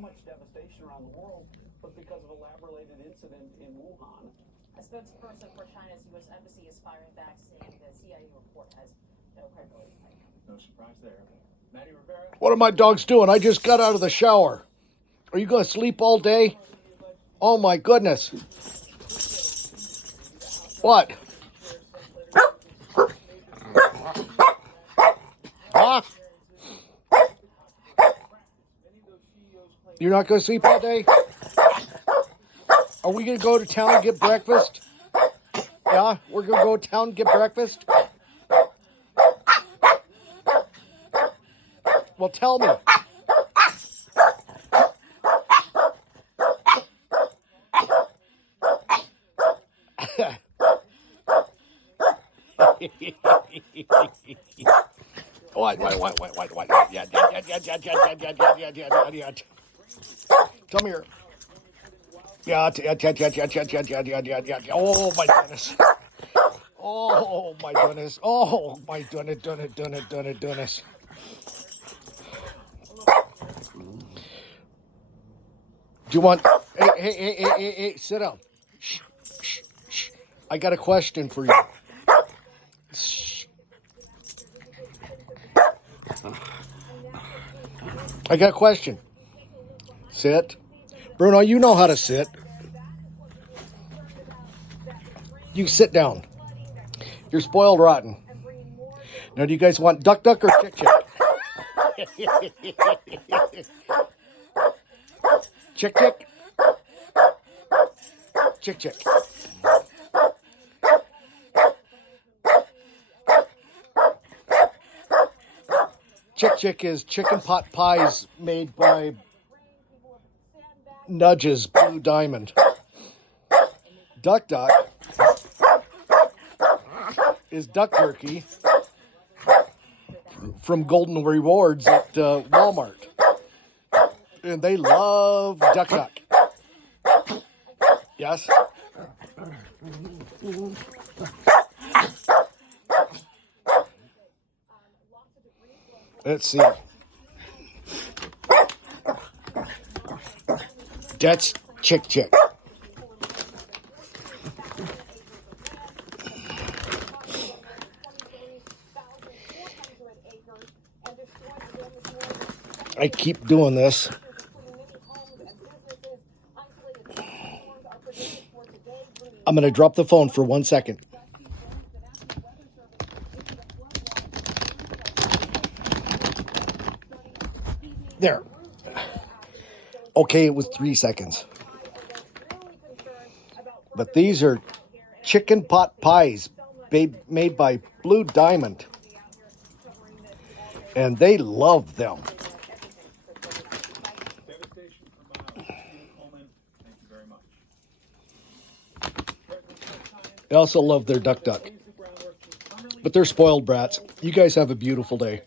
much devastation around the world, but because of a lab-related incident in Wuhan. A spokesperson for China's U.S. Embassy is firing back, saying the CIA report has no credibility. No surprise there. Maddie Rivera. What are my dogs doing? I just got out of the shower. Are you going to sleep all day? Oh my goodness. What? Huh? You're not going to sleep all day? Are we going to go to town and get breakfast? Yeah, we're going to go to town and get breakfast? Well, tell me. What? Yeah. Come here. Yeah. Oh my goodness. Oh my goodness. Oh my goodness. Do you want? Hey, sit down. Shh. I got a question for you. Shh. I got a question. Sit. Bruno, you know how to sit. You sit down. You're spoiled rotten. Now, do you guys want duck or chick? Chick? Chick. Chick is chicken pot pies made by Nudge's Blue Diamond. Duck is duck jerky from Golden Rewards at Walmart. And they love duck. Yes? Let's see. That's chick. I keep doing this. I'm going to drop the phone for 1 second. There. Okay, it was 3 seconds. But these are chicken pot pies made by Blue Diamond. And they love them. They also love their duck. But they're spoiled brats. You guys have a beautiful day.